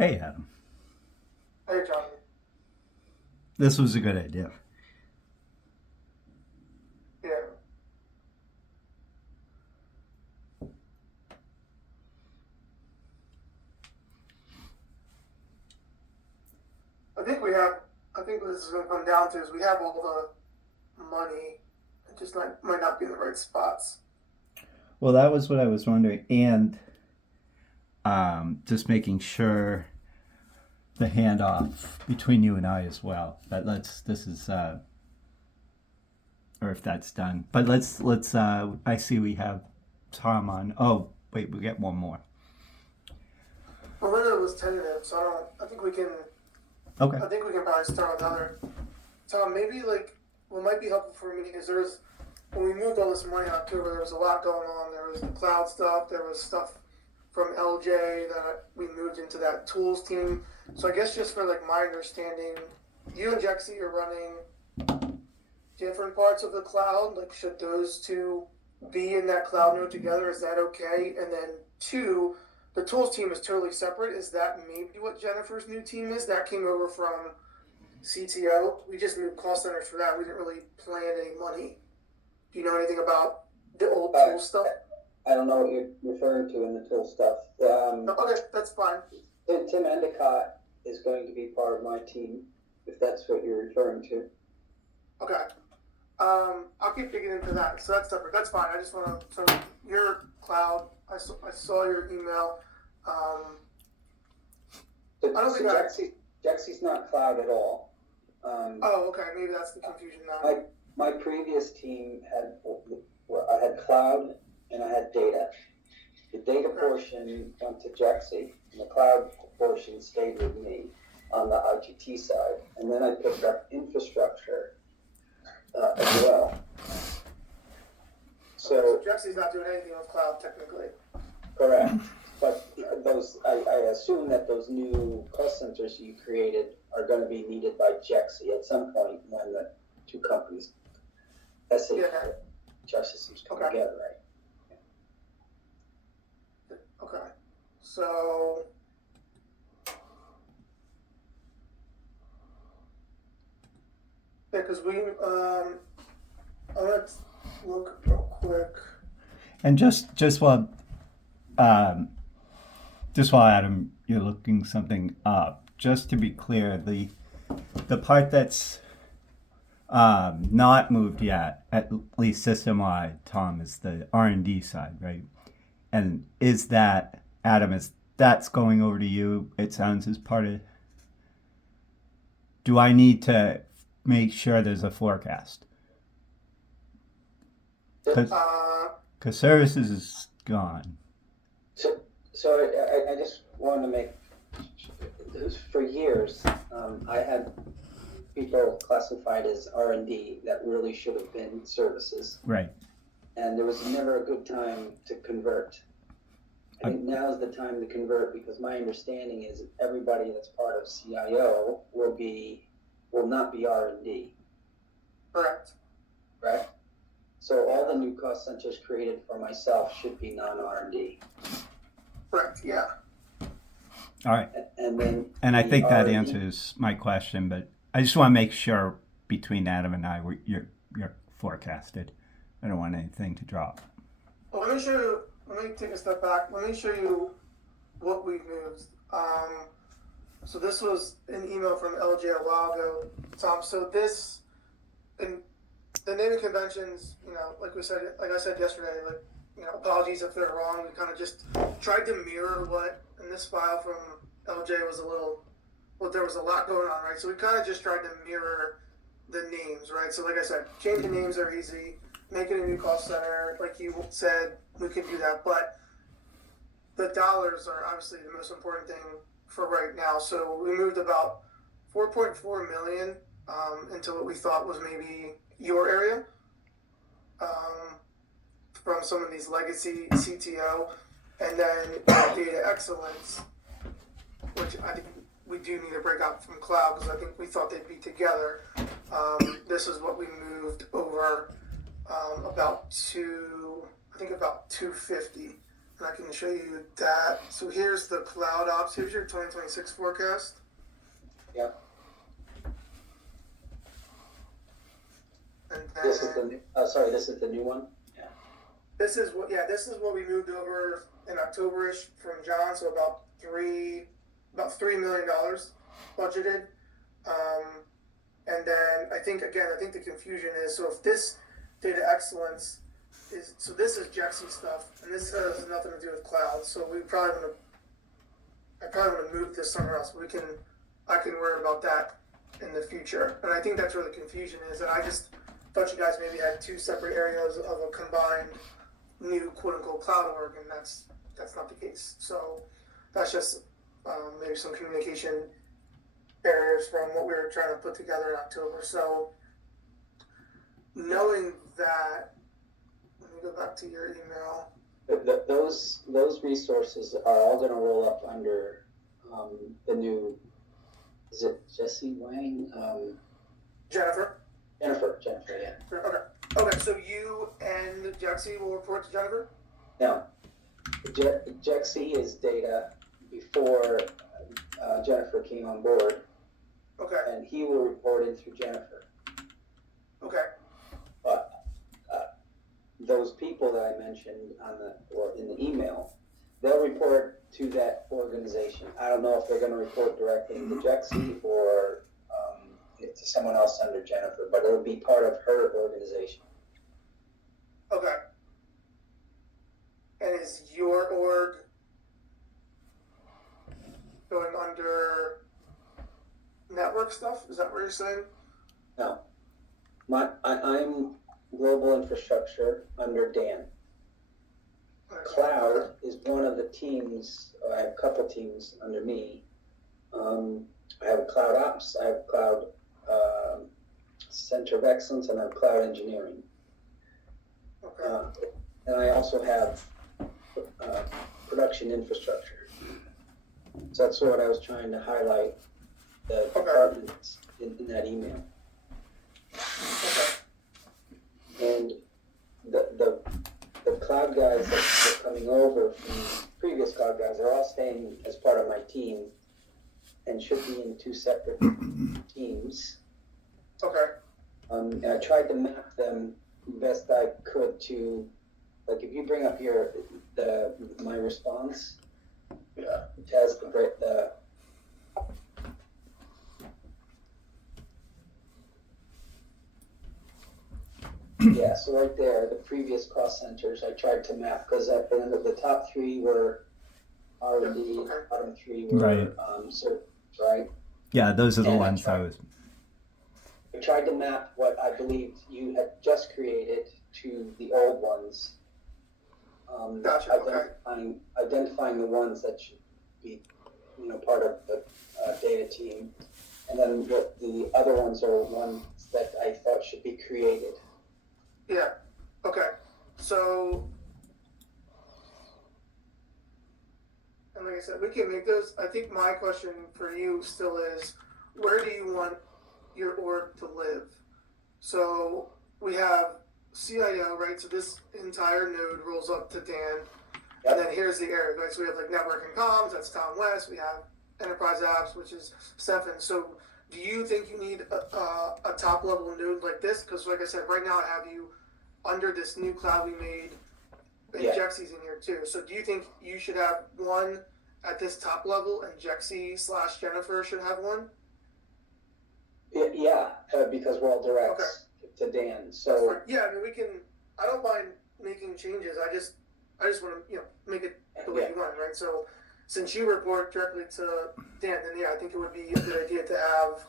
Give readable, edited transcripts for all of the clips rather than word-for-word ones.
Hey, Adam. Hey, John. This was a good idea. Yeah, I think we have. I think what this is going to come down to is we have all the money. It just might not be in the right spots. Well, that was what I was wondering, and just making sure the handoff between you and I as well. But let's. This is, or if that's done. But let's. I see we have Tom on. Oh, wait, we get one more. Melinda was tentative, so I don't. I think we can. Okay. I think we can probably start with another. Tom, maybe like what might be helpful for me is there's when we moved all this money in October, there was a lot going on. There was the cloud stuff. There was stuff from LJ that we moved into that tools team. So I guess just for like my understanding, you and Jexy are running different parts of the cloud. Like, should those two be in that cloud node together? Is that okay? And then two, the tools team is totally separate. Is that maybe what Jennifer's new team is? That came over from CTO. We just moved cost centers for that. We didn't really plan any money. Do you know anything about the old tool stuff? I don't know what you're referring to in the tool stuff. Okay, that's fine. Tim Endicott is going to be part of my team, if that's what you're referring to. Okay. I'll keep digging into that. So that's separate. That's fine. I just want to. So your cloud. I saw your email. I don't think Jexy's not cloud at all. Oh, okay. Maybe that's the confusion now. My previous team had, I had cloud and I had data. The data portion went to Jexy, and the cloud portion stayed with me on the IGT side. And then I picked up infrastructure as well. So Jexy's not doing anything with cloud technically. Correct. But I assume that those new cost centers you created are going to be needed by Jexy at some point when the two companies, SAP, Justice systems come together, right? Okay. So yeah, because we I want to look real quick. And just while Adam, you're looking something up. Just to be clear, the part that's not moved yet, at least system-wide, Tom, is the R&D side, right? And is that, Adam, is that's going over to you? It sounds as part of. Do I need to make sure there's a forecast? Because services is gone. So I just wanted to make, for years, I had people classified as R&D that really should have been services. Right. And there was never a good time to convert. I think now is the time to convert, because my understanding is that everybody that's part of CIO will not be R&D. Correct. Right? So all the new cost centers created for myself should be non-R&D. Correct. Yeah. All right. And I think that R&D answers my question, but I just want to make sure between Adam and I, you're forecasted. I don't want anything to drop. Well, let me show you. Let me take a step back. Let me show you what we've moved. So this was an email from LJ a while ago, Tom. So this, in the naming conventions, like I said yesterday, apologies if they're wrong. We kind of just tried to mirror what in this file from LJ was there was a lot going on, right? So we kind of just tried to mirror the names, right? So like I said, changing names are easy. Making a new cost center, like you said, we can do that. But the dollars are obviously the most important thing for right now. So we moved about 4.4 million into what we thought was maybe your area from some of these legacy CTO, and then data excellence, which I think we do need to break out from cloud because I think we thought they'd be together. This is what we moved over. About 250, and I can show you that. So here's the cloud ops. Here's your 2026 forecast. Yeah. And then This is this is the new one? Yeah. this is what we moved over in October-ish from John. So about $3 million budgeted. And then I think the confusion is, so if this data excellence is, so this is Jexy stuff, and this has nothing to do with cloud. So I probably want to move this somewhere else. But I can worry about that in the future. And I think that's where the confusion is. And I just thought you guys maybe had two separate areas of a combined new quote unquote cloud org, and that's not the case. So that's just maybe some communication barriers from what we were trying to put together in October. So knowing that, let me go back to your email. Those resources are all going to roll up under the new. Is it Jesse Wang? Jennifer. Jennifer, yeah. Okay. So you and Jexy will report to Jennifer. Now, Jexy is data before Jennifer came on board. Okay. And he will report in through Jennifer. Okay. But those people that I mentioned in the email, they'll report to that organization. I don't know if they're going to report directly to Jexy or to someone else under Jennifer, but it'll be part of her organization. Okay. And is your org going under network stuff? Is that what you're saying? No. I'm global infrastructure under Dan. Cloud is one of the teams. I have a couple teams under me. I have a cloud ops, I have a cloud center of excellence, and I have cloud engineering. Okay. And I also have production infrastructure. So that's what I was trying to highlight, the departments in that email. Okay. And the cloud guys that are coming over from previous cloud guys are all staying as part of my team and should be in two separate teams. Okay. And I tried to map them best I could to, like, if you bring up my response, Yeah. it has the yeah, so right there, the previous cost centers I tried to map, because the top three were R&D, Okay. bottom three were Right. service, right? Yeah, those are the And ones I was. I tried to map what I believed you had just created to the old ones. Gotcha, okay. Identifying the ones that should be, part of the data team, and then the other ones are ones that I thought should be created. Yeah. Okay. So, and like I said, we can make those. I think my question for you still is, where do you want your org to live? So we have CIO, right? So this entire node rolls up to Dan. Yep. And then here's the area, right? So we have like network and comms, that's Tom West. We have enterprise apps, which is Stefan. So do you think you need a top level node like this? Because like I said, right now I have you under this new cloud we made, and Yeah. Jexy's in here too. So do you think you should have one at this top level and Jexy/Jennifer should have one? Yeah, because we're all directs to Dan. So Yeah, I mean I don't mind making changes. I just want to make it the way you want, right? So since you report directly to Dan, then I think it would be a good idea to have.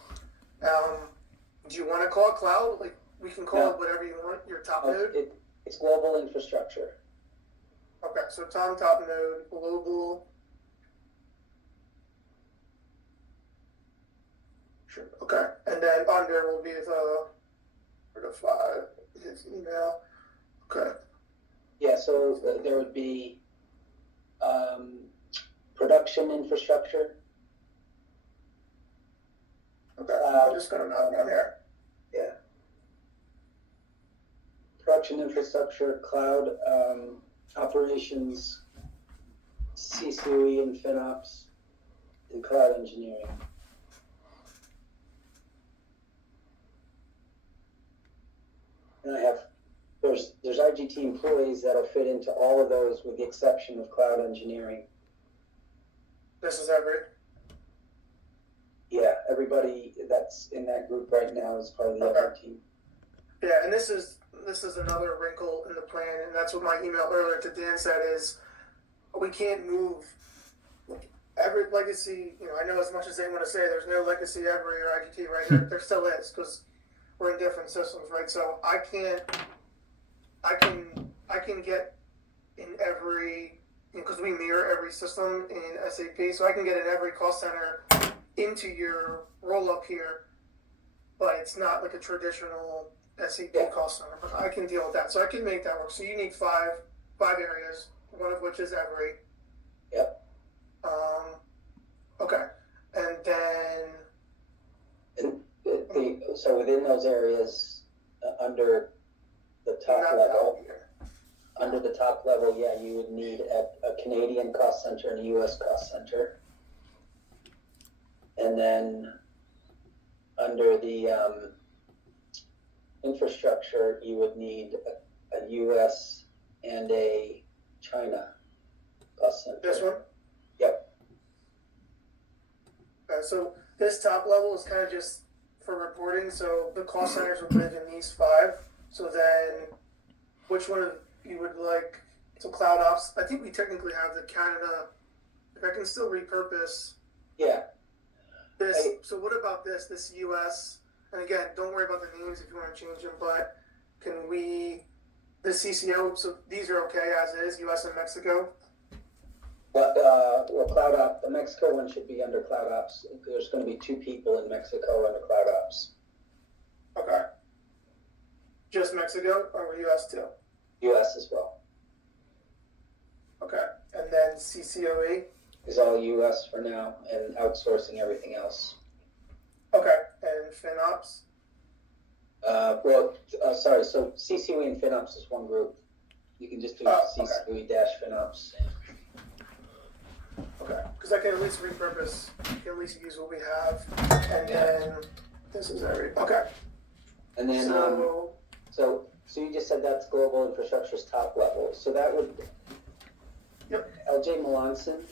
Do you want to call it cloud? Like we can call it whatever you want. Your top node. It's global infrastructure. Okay, so top node, global. Sure. Okay, and then under will be the 5 his email. Okay. Yeah, so there would be production infrastructure. Okay, I'm just gonna knock down here. Yeah. Production infrastructure, cloud operations, CCOE and FinOps and cloud engineering. And there's IGT employees that'll fit into all of those with the exception of cloud engineering. This is every. Yeah, everybody that's in that group right now is part of the other team. Yeah, and this is another wrinkle in the plan, and that's what my email earlier to Dan said is we can't move every legacy. I know as much as they want to say there's no legacy every or IGT, right? There still is because we're in different systems, right? So I can get in every, because we mirror every system in SAP, so I can get in every cost center into your roll up here, but it's not like a traditional SAP cost center. But I can deal with that, so I can make that work. So you need five areas, one of which is every. Yep. Okay, and then. So within those areas, under the top level, yeah, you would need a Canadian cost center and a U.S. cost center. And then under the infrastructure, you would need a U.S. and a China cost center. This one? Yep. So this top level is kind of just for reporting. So the cost centers would live in these five. So then which one of you would like? So cloud ops, I think we technically have the Canada, if I can still repurpose. Yeah. So what about this US, and again, don't worry about the names if you want to change them, but can we, the CCO, so these are okay as is, US and Mexico? But, Cloud Ops, the Mexico one should be under Cloud Ops. There's going to be 2 people in Mexico under Cloud Ops. Okay. Just Mexico or US too? US as well. Okay. And then CCOE? Is all US for now and outsourcing everything else. Okay. And FinOps? Sorry, so CCOE and FinOps is one group. You can just do CCOE-FinOps. Okay, because I can at least repurpose, I can at least use what we have, and then this is every, okay. And then, so you just said that's global infrastructure's top level. So that would, LJ Melanson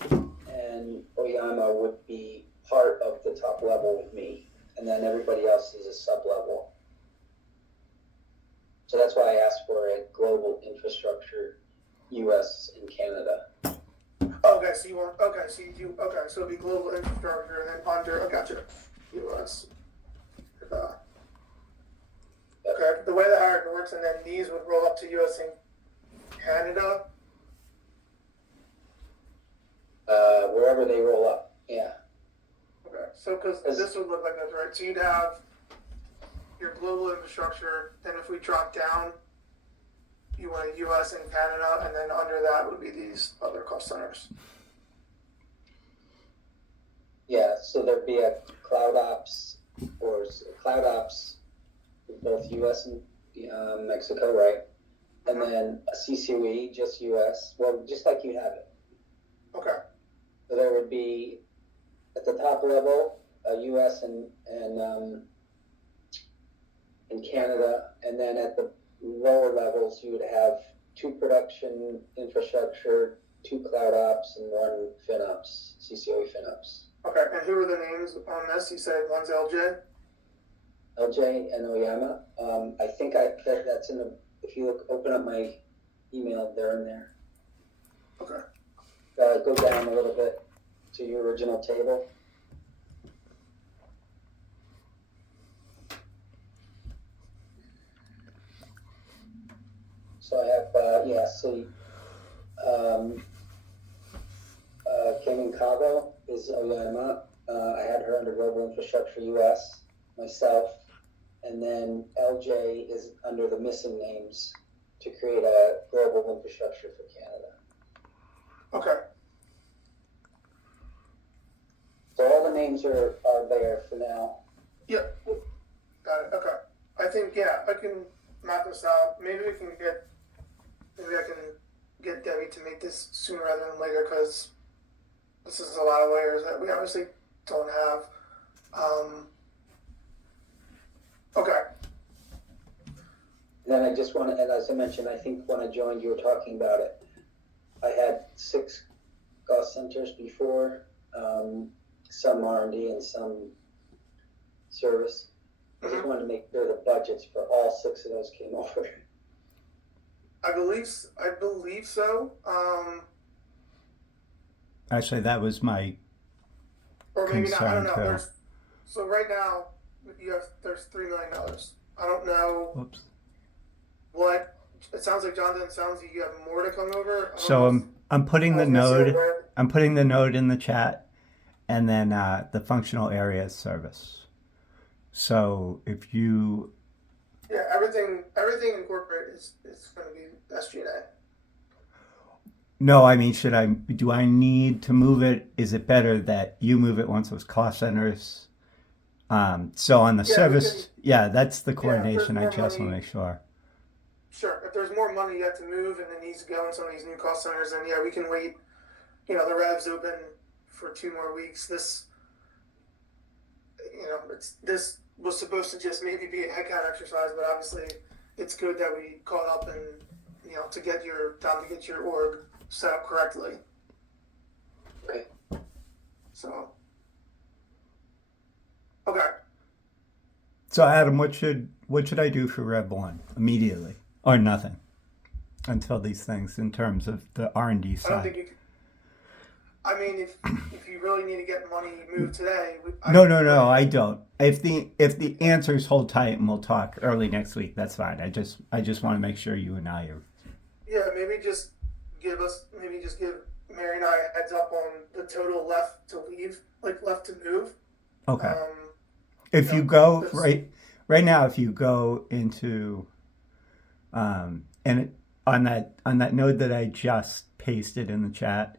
and Oyama would be part of the top level with me, and then everybody else is a sub-level. So that's why I asked for a global infrastructure, US and Canada. Okay, so so it'd be global infrastructure, and then under, gotcha, US. Okay, the way the hierarchy works, and then these would roll up to US and Canada? Wherever they roll up, yeah. Okay, so because this would look like this, right? So you'd have your global infrastructure, then if we drop down, you want a US and Canada, and then under that would be these other cost centers. Yeah, so there'd be a Cloud Ops with both US and Mexico, right? And then a CCOE, just US, well, just like you have it. Okay. So there would be, at the top level, a US and Canada, and then at the lower levels, you would have 2 production infrastructure, 2 Cloud Ops, and 1 FinOps, CCOE FinOps. Okay, and who are the names on this? You said one's LJ? LJ and Oyama. I think that's in the, if you open up my email, they're in there. Okay. Go down a little bit to your original table. So I have, Cayman Cabo is Oyama. I had her under Global Infrastructure US, myself, and then LJ is under the missing names to create a Global Infrastructure for Canada. Okay. So all the names are there for now. Yep. Got it. Okay. I think, I can map this out. Maybe I can get Debbie to make this sooner rather than later, because this is a lot of layers that we obviously don't have. Okay. Then I just want to, and as I mentioned, I think when I joined, you were talking about it. I had 6 cost centers before, some R&D and some service. I just wanted to make sure the budgets for all 6 of those came over. I believe so. Actually, that was my Or maybe not. I don't concern know. too. So right now there's $3 million. I don't know Whoops. what. It sounds like Jonathan. Sounds like you have more to come over. I don't So know if I'm putting I the was missing a node. word. I'm putting the node in the chat, and then the functional areas service. So if you Yeah, everything in corporate is going to be SG&A. no, I mean, do I need to move it? Is it better that you move it once those cost centers? So on the Yeah, we can. service, yeah, that's the Yeah, if there's coordination. I more just want to money, make sure. sure. If there's more money yet to move and it needs to go in some of these new cost centers, then yeah, we can wait. The Rev's open for 2 more weeks. This was supposed to just maybe be a headcount exercise, but obviously it's good that we caught up and to get your org set up correctly. Okay. So okay. So Adam, what should I do for Rev 1 immediately, or nothing until these things in terms of the R&D I don't side? think you can. I mean, if you really need to get money moved today, No, I don't. If the answers hold tight and we'll talk early next week, that's fine. I just want to make sure you and I are. Yeah, maybe just give Mary and I a heads up on the total left to leave, like left to move. Okay. If you go right now, if you go into and on that node that I just pasted in the chat,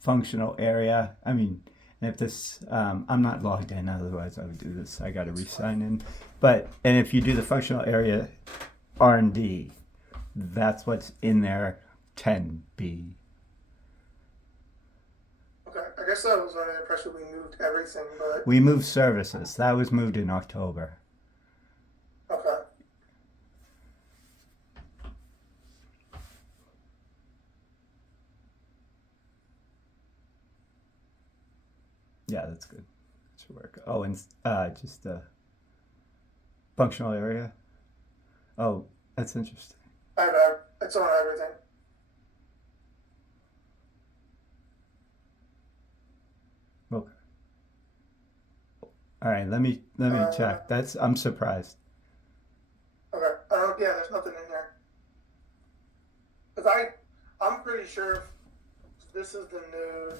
functional area. I mean, if this, I'm not logged in, otherwise I would do this. I got to re-sign in. And if you do the functional area R&D, that's what's in there, 10B. Okay, I guess I was under the impression we moved everything, but We moved services. That was moved in October. okay. Yeah, that's good. That should work. Oh, and just functional area. Oh, that's interesting. It's on everything. Okay. All right, let me check. I'm surprised. Okay. Yeah, there's nothing in there. Cause I'm pretty sure this is the node.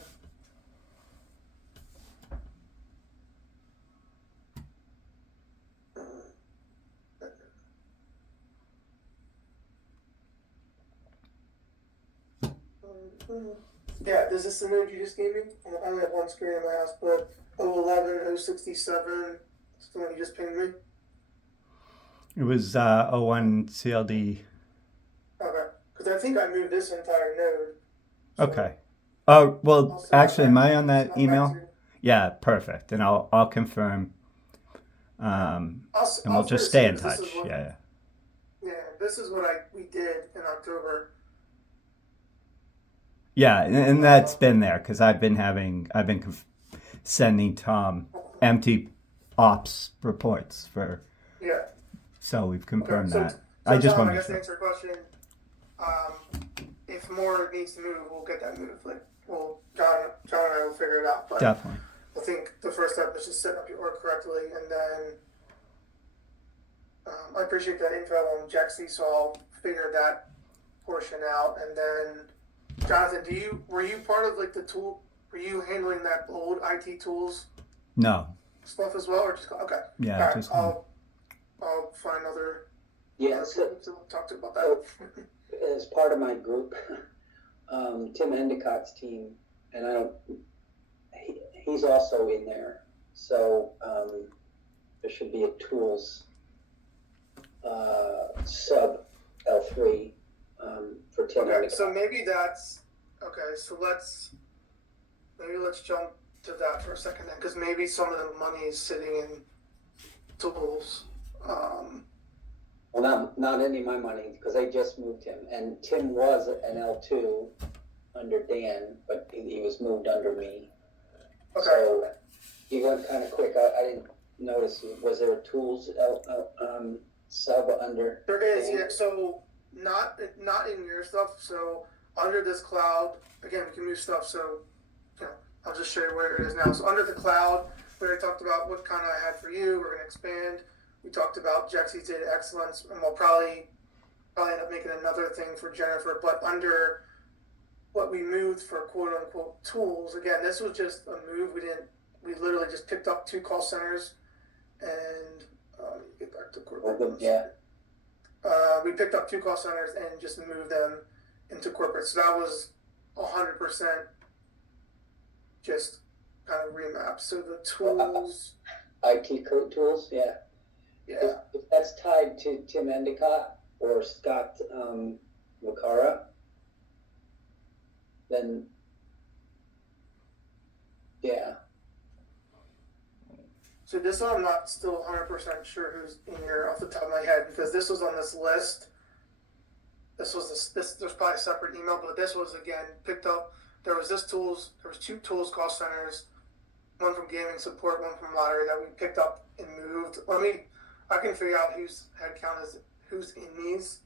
Yeah, is this the node you just gave me? I only have one screen in my house, but 011, 067, it's the one you just pinged me. It was 01 CLD. Okay, because I think I moved this entire node. So Okay. Oh, well, I'll send actually, am I on send that back email? to you. Yeah, perfect. And I'll confirm. And we'll just stay in touch. Yeah. Yeah, this is what we did in October. Yeah, and that's been there because I've been sending Tom empty ops reports for. Yeah. So we've confirmed Okay, that. so I just Tom, want I to guess to make answer your question, if more needs to move, we'll get that moved. Like, John and I will figure it out. But definitely. I think the first step is just setting up your org correctly, and then I appreciate that info on Jexy, so I'll figure that portion out. And then, Jonathan, were you part of like the tool? Were you handling that old IT tools No. stuff as well, or just okay? Yeah, All right, just I'll find other So to talk to about that. as part of my group, Tim Endicott's team, and he's also in there. So there should be a tools sub L3 for Tim. Okay, so maybe that's, okay, so let's jump to that for a second then, because maybe some of the money is sitting in tools. Well, not any of my money, because I just moved him, and Tim was an L2 under Dan, but he was moved under me. Okay. So he went kind of quick. I didn't notice. Was there a tools sub under? There is, Dan? yeah. So not in your stuff. So under this cloud, again, we can move stuff. So I'll just show you where it is now. So under the cloud, we already talked about what kind I had for you. We're gonna expand. We talked about Jexy's data excellence, and we'll probably end up making another thing for Jennifer. But under what we moved for quote unquote tools, again, this was just a move. We literally just picked up 2 call centers, and get back to corporate. Yeah. We picked up 2 call centers and just moved them into corporate. So that was 100% just kind of remap. So the tools, IT code tools, yeah. yeah. If that's tied to Tim Endicott or Scott Vacara, then yeah. So this one I'm not still 100% sure who's in here off the top of my head, because this was on this list. This was this. There's probably a separate email, but this was again picked up. There was 2 tools call centers, one from gaming support, one from lottery that we picked up and moved. I can figure out whose head count is who's in these.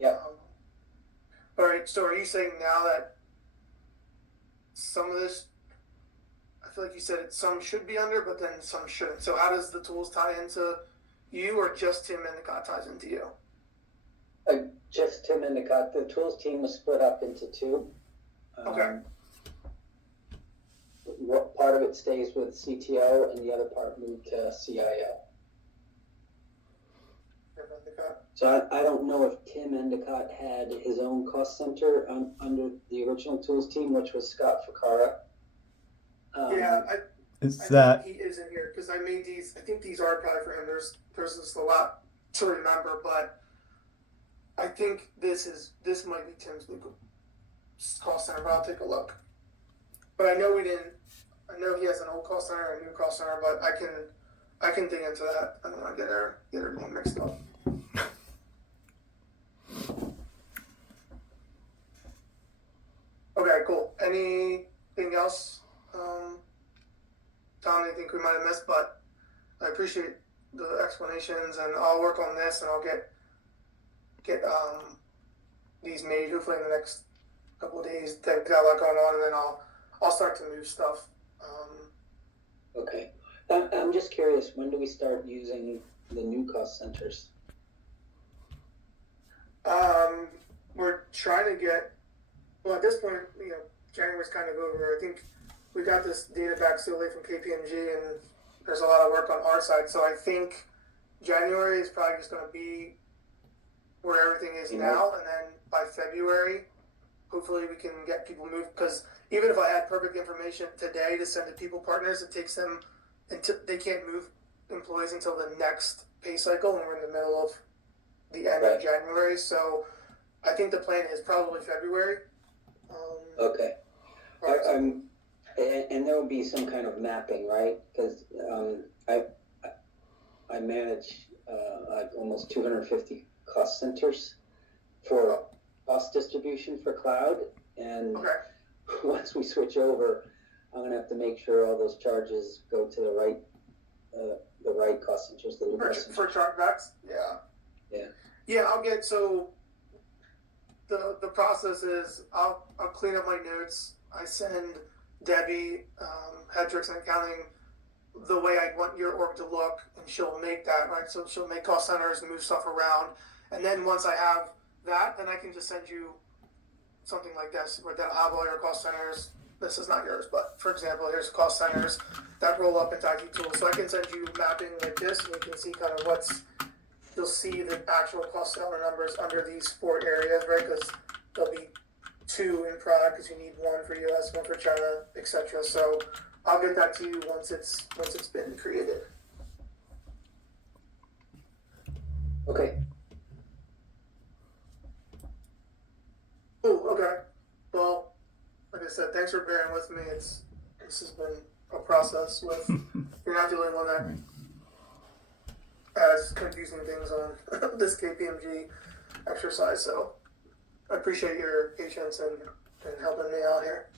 Yeah. All right. So are you saying now that some of this, I feel like you said some should be under, but then some shouldn't. So how does the tools tie into you, or just Tim Endicott ties into you? Just Tim Endicott. The tools team was split up into 2. Okay. What part of it stays with CTO, and the other part moved to CIO. So I don't know if Tim Endicott had his own cost center under the original tools team, which was Scott Vacara. Yeah, I think he is in here because I made these. I think these are probably for him. There's just a lot to remember, but I think this might be Tim's legal cost center. But I'll take a look. But I know we didn't. I know he has an old cost center and a new cost center, but I can dig into that. I don't want to get her name mixed up. Okay, cool. Anything else, Tom? Anything we might have missed? But I appreciate the explanations, and I'll work on this, and I'll get these made hopefully in the next couple of days. Got a lot going on, and then I'll start to move stuff. Okay. I'm just curious, when do we start using the new cost centers? We're trying to get, well, at this point, January's kind of over. I think we got this data back so late from KPMG, and there's a lot of work on our side. So I think January is probably just going to be where everything is now, and then by February, hopefully we can get people moved. Because even if I had perfect information today to send to people partners, it takes them until they can't move employees until the next pay cycle, and we're in the middle of the end of January. So I think the plan is probably February. Okay. And there will be some kind of mapping, right? Because I manage like almost 250 cost centers for cost distribution for cloud, and once we switch over, I'm gonna have to make sure all those charges go to the right cost centers. For chargebacks, yeah. I'll get the process is I'll clean up my notes. I send Debbie, Hedricks and accounting, the way I want your org to look, and she'll make that, right? So she'll make cost centers and move stuff around. And then once I have that, then I can just send you something like this, where that'll have all your cost centers. This is not yours, but for example, here's cost centers that roll up into IT tools. So I can send you mapping like this, and you can see kind of you'll see the actual cost center numbers under these 4 areas, right? Because there'll be 2 in product because you need 1 for US, 1 for China, etc. So I'll get that to you once it's been created. Okay. said, thanks for bearing with me. This has been a process with, you're not the only one that Right. has confusing things on this KPMG exercise. So I appreciate your patience and helping me out here.